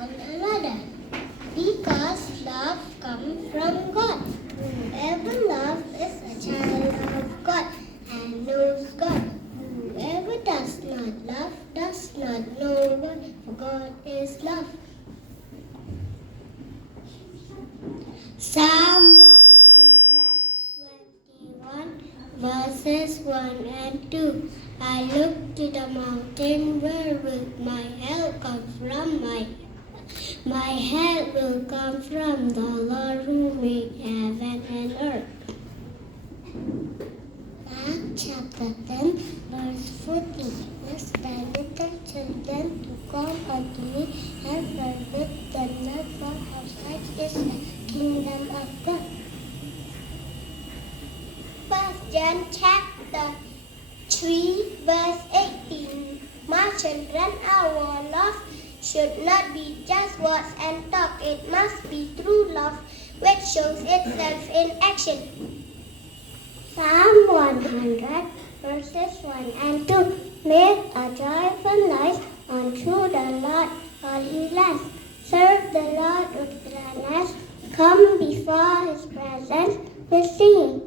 one another, because love comes from God. Whoever loves is a child of God and knows God. Whoever does not love does not know God, for God is love. Psalm 121, verses 1 and 2. I look to the mountain, where will my help come from? My help will come from the Lord who made heaven and earth. Mark chapter 10, verse 14. Yes, the little children to come unto me, and forbid them not, for of such is the kingdom of God. 1 John chapter 3, verse 18. My children, our love should not be just words and talk. It must be true love, which shows itself in action. Psalm 100, verses 1 and 2. Make a joyful noise unto the Lord, all ye lands. Serve the Lord with gladness. Come before his presence with singing.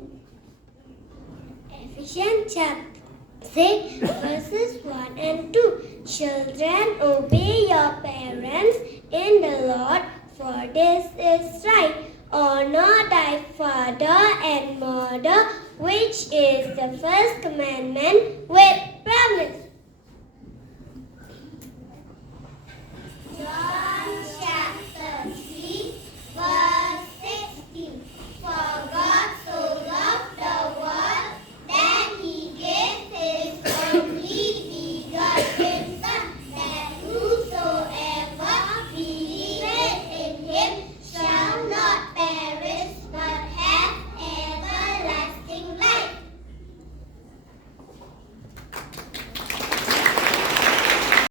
Ephesians chapter 6, verses 1 and 2. Children, obey your parents in the Lord, for this is right. Honor thy father and mother, which is the first commandment